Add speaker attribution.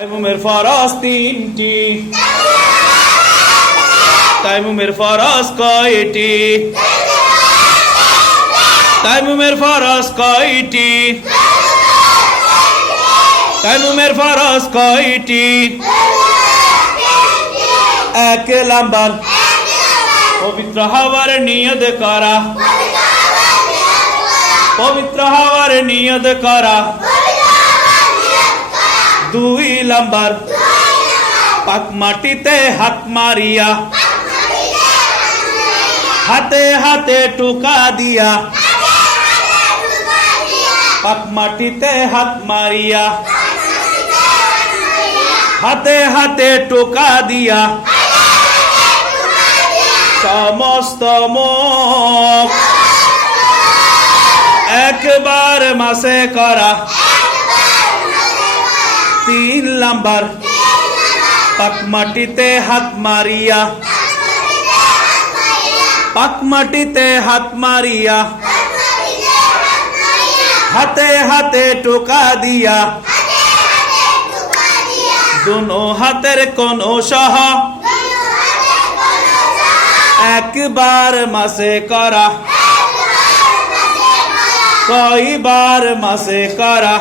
Speaker 1: তাইমুমের ফরজ তিনটি তাইমুমের ফরজ কয়টি তাইমুমের ফরজ কয়টি তাইমুমের ফরজ কয়টি এক লাম্বার পবিত্র হওয়ার নিয়ত করা পবিত্র হওয়ার নিয়ত করা দুই লাম্বার পাক মাটিতে হাত মারিয়া হাতে হাতে টুকা দিয়া পাক মাটিতে হাত মারিয়া হাতে হাতে টোকা দিয়া সমস্ত মুখ একবার মাসে করা নম্বর পাকমাটিতে হাত মারিয়া পাকমাটিতে হাত মারিয়া পাকমাটিতে হাত মারিয়া পাকমাটিতে হাত মারিয়া হাতে হাতে টোকা দিয়া হাতে হাতে টোকা দিয়া দোনো হাতের কোন সহ একবার মাস করা একবার মাস করা কয়বার মাস করা